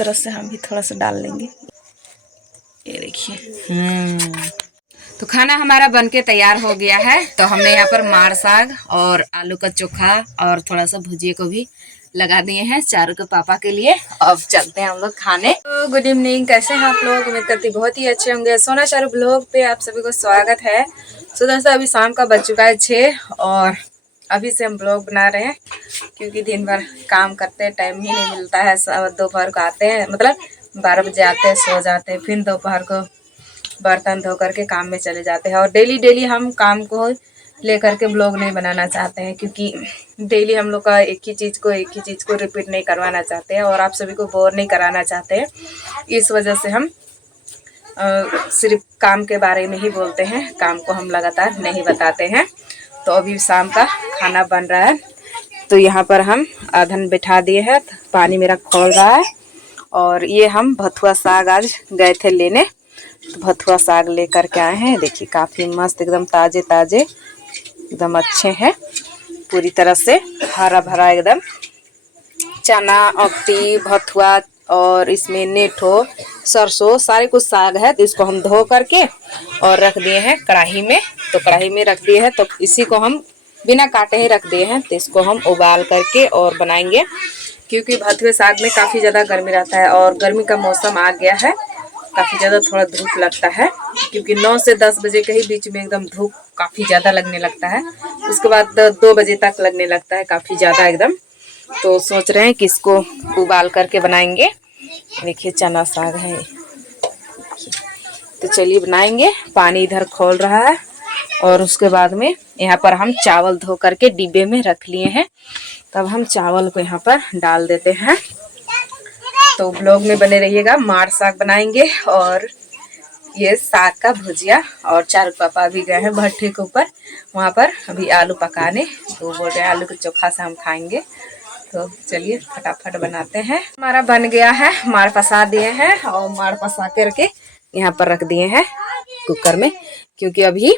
तरह से हम भी थोड़ा सा डाल लेंगे। ये देखिए। तो खाना हमारा बनके तैयार हो गया है। तो हमने यहाँ पर मार साग और आलू का चोखा और थोड़ा सा भुजिया को भी लगा दिए हैं चारों के पापा के लिए। अब चलते हैं हम लोग खाने। तो गुड इवनिंग, कैसे हैं आप लोग? उम्मीद करती बहुत ही अच्छे होंगे। सोना चारू ब्लॉग पे आप सभी को स्वागत है। तो दोस्तों अभी शाम का बज चुका है 6 और अभी से हम ब्लॉग बना रहे हैं क्योंकि दिन भर काम करते हैं, टाइम ही नहीं मिलता है। दोपहर को आते हैं, मतलब 12 बजे आते हैं, सो जाते हैं, फिर दोपहर को बर्तन धो करके काम में चले जाते हैं। और डेली हम काम को लेकर के ब्लॉग नहीं बनाना चाहते हैं क्योंकि डेली हम लोग का एक ही चीज़ को रिपीट नहीं करवाना चाहते हैं और आप सभी को बोर नहीं कराना चाहते हैं। इस वजह से हम सिर्फ काम के बारे में ही बोलते हैं, काम को हम लगातार नहीं बताते हैं। तो अभी शाम का खाना बन रहा है। तो यहाँ पर हम अधन बिठा दिए हैं, पानी मेरा खौल रहा है। और ये हम भथुआ साग आज गए थे लेने, तो भथुआ साग लेकर के आए हैं। देखिए काफ़ी मस्त, एकदम ताज़े ताज़े, एकदम अच्छे हैं, पूरी तरह से हरा भरा एकदम। चना, अक्टी, भथुआ और इसमें नेठो, सरसों, सारे कुछ साग है। तो इसको हम धो करके और रख दिए हैं कढ़ाई में। तो कढ़ाई में रख दिए हैं, तो इसी को हम बिना काटे ही रख दिए हैं। तो इसको हम उबाल करके और बनाएंगे क्योंकि भथुए साग में काफ़ी ज़्यादा गर्मी रहता है और गर्मी का मौसम आ गया है। काफ़ी ज़्यादा थोड़ा धूप लगता है क्योंकि 9 से 10 बजे के ही बीच में एकदम धूप काफ़ी ज़्यादा लगने लगता है। उसके बाद 2 बजे तक लगने लगता है काफ़ी ज़्यादा एकदम। तो सोच रहे हैं कि इसको उबाल करके बनाएंगे। देखिए चना साग है, तो चलिए बनाएंगे। पानी इधर खौल रहा है और उसके बाद में यहाँ पर हम चावल धो करके डिब्बे में रख लिए हैं। तब हम चावल को यहाँ पर डाल देते हैं। तो ब्लॉग में बने रहिएगा। मार साग बनाएंगे और ये साग का भुजिया। और चार पापा भी गए हैं भट्ठे के ऊपर, वहाँ पर अभी आलू पकाने। तो बोल रहे हैं आलू के चोखा से हम खाएंगे। तो चलिए फटाफट बनाते हैं। हमारा बन गया है, मार पसा दिए हैं और मार पसा करके यहाँ पर रख दिए हैं कुकर में क्योंकि अभी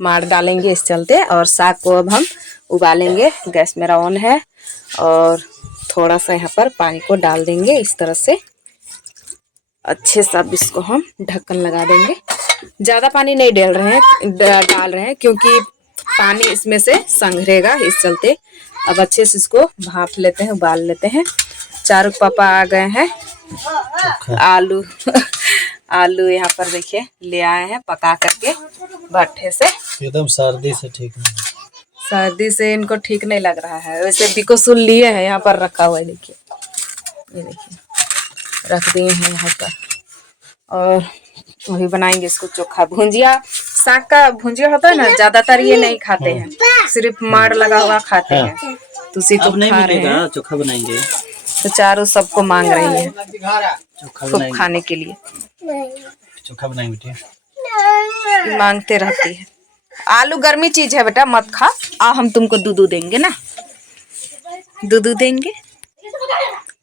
मार डालेंगे इस चलते। और साग को अब हम उबालेंगे। गैस मेरा ऑन है और थोड़ा सा यहाँ पर पानी को डाल देंगे इस तरह से अच्छे से। अब इसको हम ढक्कन लगा देंगे। ज़्यादा पानी नहीं डाल रहे हैं क्योंकि पानी इसमें से संघरेगा, इस चलते। अब अच्छे से इसको भाप लेते हैं, उबाल लेते हैं। चारों पापा आ गए हैं। आलू आलू यहाँ पर देखिए ले आए हैं पका करके भट्ठे से। एकदम सर्दी से ठीक नहीं, सर्दी से इनको ठीक नहीं लग रहा है। वैसे बिकोसुल लिए हैं, यहाँ पर रखा हुआ है। देखिए ये देखिए रख दिए हैं यहाँ पर। और वही बनाएंगे इसको चोखा भुंजिया। साग का भुंजिया होता है ना, ज्यादातर ये नहीं खाते हैं, सिर्फ मार लगा हुआ खाते हैं। तो उसी को खा रहे हैं। चोखा बनाएंगे। तो चारों सबको मांग रही है चोखा खूब खाने के लिए। चोखा बनाएंगे बेटे, मांगते रहती है। आलू गर्मी चीज है बेटा, मत खा। आ हम तुमको दूध देंगे ना, दूध देंगे।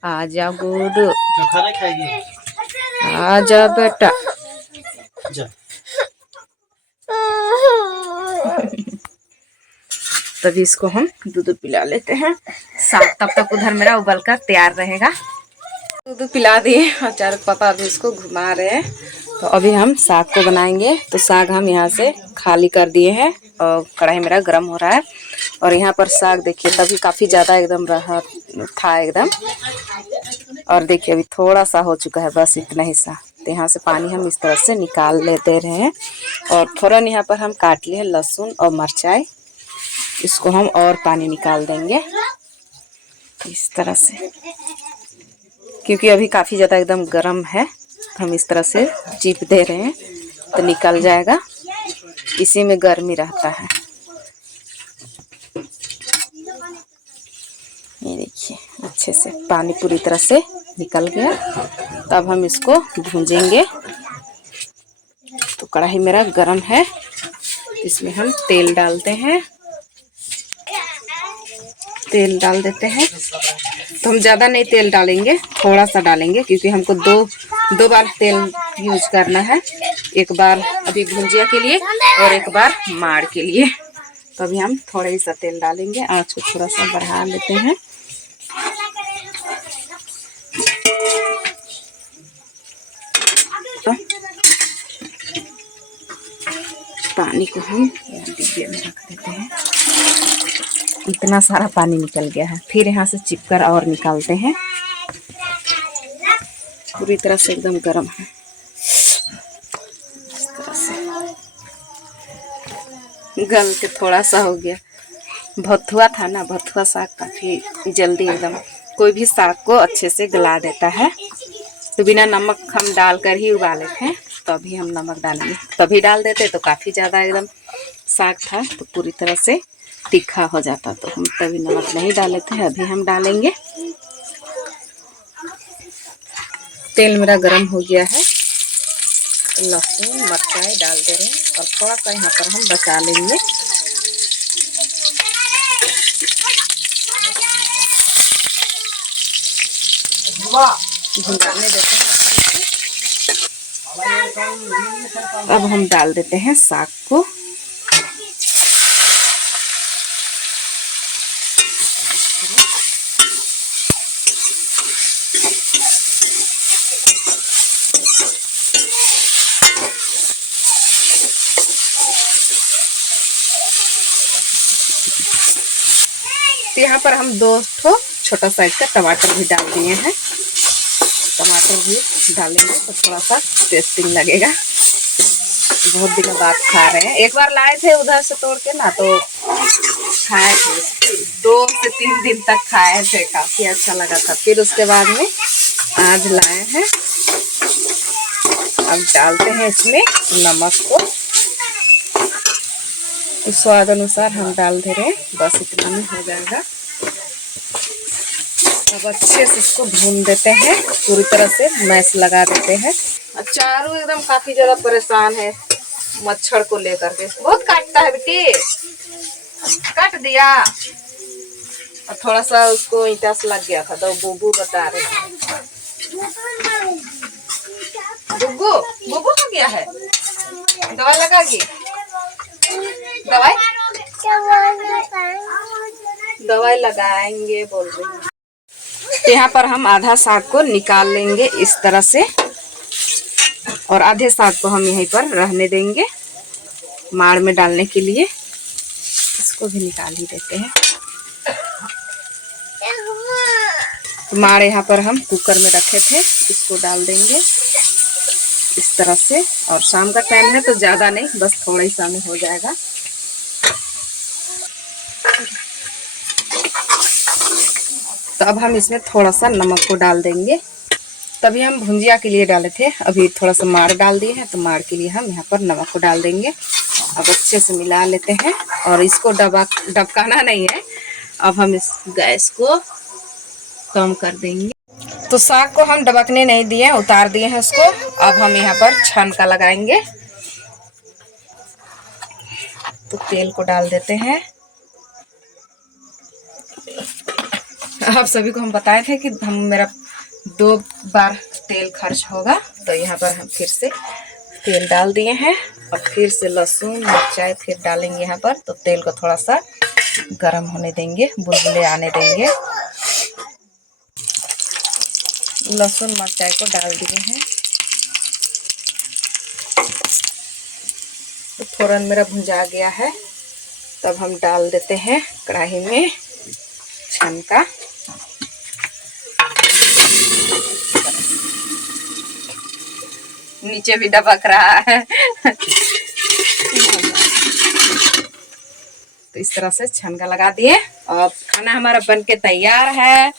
आ जाओ गुडू, चोखा नहीं खाएगी? आ जा बेटा। जा। तभी इसको हम दूध पिला लेते हैं। साग तब तक उधर मेरा उबल कर तैयार रहेगा। दूध पिला दिए और चार पापा अभी इसको घुमा रहे हैं। तो अभी हम साग को बनाएंगे। तो साग हम यहाँ से खाली कर दिए हैं और कढ़ाई मेरा गर्म हो रहा है। और यहाँ पर साग देखिए तभी काफ़ी ज़्यादा एकदम रहा था एकदम। और देखिए अभी थोड़ा सा हो चुका है, बस इतना ही सा। तो यहाँ से पानी हम इस तरह से निकाल लेते रहे हैं। और फ़ौरन यहाँ पर हम काट लिए लहसुन और मिर्चाई, इसको हम और पानी निकाल देंगे इस तरह से क्योंकि अभी काफ़ी ज़्यादा एकदम गर्म है। हम इस तरह से चिप दे रहे हैं तो निकल जाएगा, इसी में गर्मी रहता है। ये देखिए अच्छे से पानी पूरी तरह से निकल गया। तब हम इसको भूंजेंगे। तो कढ़ाई मेरा गरम है, इसमें हम तेल डालते हैं। तेल डाल देते हैं। तो हम ज़्यादा नहीं तेल डालेंगे, थोड़ा सा डालेंगे क्योंकि हमको दो बार तेल यूज करना है। एक बार अभी भुंजिया के लिए और एक बार माड़ के लिए। तो अभी हम थोड़ा ही सा तेल डालेंगे। आँच को थोड़ा सा बढ़ा लेते हैं। पानी को हम डिब्बे में रख देते हैं। इतना सारा पानी निकल गया है। फिर यहाँ से चिपकर और निकालते हैं। पूरी तरह से एकदम गर्म है। इस तरह से गल के थोड़ा सा हो गया। भथुआ था ना, भथुआ साग काफ़ी जल्दी एकदम कोई भी साग को अच्छे से गला देता है। तो बिना नमक हम डालकर ही उबाले थे, तो अभी हम नमक डालेंगे। तभी डाल देते तो काफ़ी ज़्यादा एकदम साग था तो पूरी तरह से तीखा हो जाता, तो हम तभी नमक नहीं डाले थे। अभी हम डालेंगे। तेल मेरा गरम हो गया है। लहसुन मिर्चाई डाल दे रहे हैं और थोड़ा सा यहाँ पर हम बचा लेंगे। भुनाने देते हैं। अब हम डाल देते हैं साग को। तो यहाँ पर हम 2 छोटा साइज का टमाटर भी डाल दिए हैं। टमाटर भी डालेंगे तो थोड़ा सा टेस्टिंग लगेगा। बहुत दिनों बाद खा रहे हैं। एक बार लाए थे उधर से तोड़ के ना, तो खाए थे। 2 से 3 दिन तक खाए थे, काफ़ी अच्छा लगा था। फिर उसके बाद में आज लाए हैं। अब डालते हैं इसमें नमक को, तो स्वाद अनुसार हम डाल दे रहे हैं। बस इतना में हो जाएगा। अब अच्छे से इसको भून देते हैं, पूरी तरह से मैश लगा देते हैं। चारू एकदम काफी ज्यादा परेशान है मच्छर को लेकर के। बहुत काटता है बेटी, काट दिया। और थोड़ा सा उसको ईंटा से लग गया था तो बुबू बता रहे हैं। बुबू बुबू हो गया है, दवाई लगागी। दवाई लगाएंगे बोल रही हैं। यहाँ पर हम आधा साग को निकाल लेंगे इस तरह से, और आधे साग को हम यहीं पर रहने देंगे माड़ में डालने के लिए। इसको भी निकाल ही देते हैं। तो माड़ यहाँ पर हम कुकर में रखे थे, इसको डाल देंगे इस तरह से। और शाम का टाइम है तो ज़्यादा नहीं, बस थोड़ा ही सा में हो जाएगा। तो अब हम इसमें थोड़ा सा नमक को डाल देंगे। तभी हम भुंजिया के लिए डाले थे, अभी थोड़ा सा माड़ डाल दिए हैं, तो माड़ के लिए हम यहाँ पर नमक को डाल देंगे। अब अच्छे से मिला लेते हैं और इसको डबकाना नहीं है। अब हम इस गैस को कम कर देंगे। तो साग को हम डबकने नहीं दिए, उतार दिए हैं उसको। अब हम यहाँ पर छनका लगाएंगे। तो तेल को डाल देते हैं। आप सभी को हम बताए थे कि मेरा 2 बार तेल खर्च होगा, तो यहाँ पर हम फिर से तेल डाल दिए हैं और फिर से लहसुन मिर्चाई फिर डालेंगे यहाँ पर। तो तेल को थोड़ा सा गरम होने देंगे, बुलबुले आने देंगे। लहसुन मिर्चाई को डाल दिए हैं। तो फोरन मेरा भुंजा गया है, तब हम डाल देते हैं कढ़ाई में छनका। नीचे भी दबक रहा है। तो इस तरह से छनका लगा दिए। अब खाना हमारा बनके तैयार है।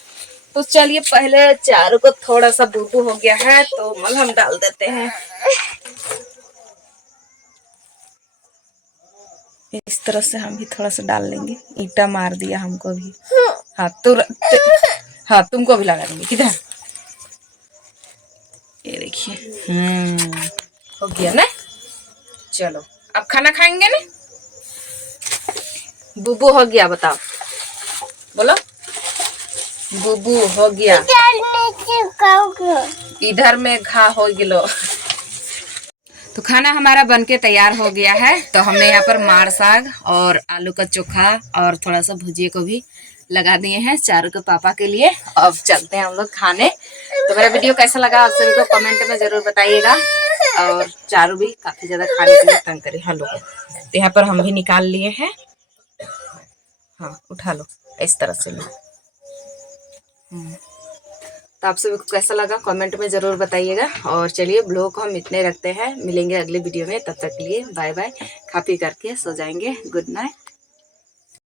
तो चलिए पहले चारू को थोड़ा सा बुबू हो गया है तो मलहम डाल देते हैं। इस तरह से हम भी थोड़ा सा डाल लेंगे। ईंटा मार दिया हमको भी। हाँ तुमको भी लगा देंगे। किधर? ये देखिए हो गया ना। चलो अब खाना खाएंगे ना। बुबू हो गया, बताओ बोलो। बुबू हो गया। इधर में घा हो गिलो। तो खाना हमारा बनके तैयार हो गया है। तो हमने यहाँ पर माड़ साग और आलू का चोखा और थोड़ा सा भुजिया को भी लगा दिए हैं चारू के पापा के लिए। अब चलते हैं हम लोग खाने। तो मेरा वीडियो कैसा लगा आप सभी को कमेंट में जरूर बताइएगा। और चारू भी काफी ज्यादा खाने के लिए तंग करे। हेलो। तो यहाँ पर हम भी निकाल लिए हैं। हाँ उठा लो, इस तरह से लो। तो आप सभी को कैसा लगा कमेंट में ज़रूर बताइएगा। और चलिए ब्लॉग को हम इतने रखते हैं, मिलेंगे अगले वीडियो में, तब तक के लिए बाय बाय। खा पी करके सो जाएंगे। Good night.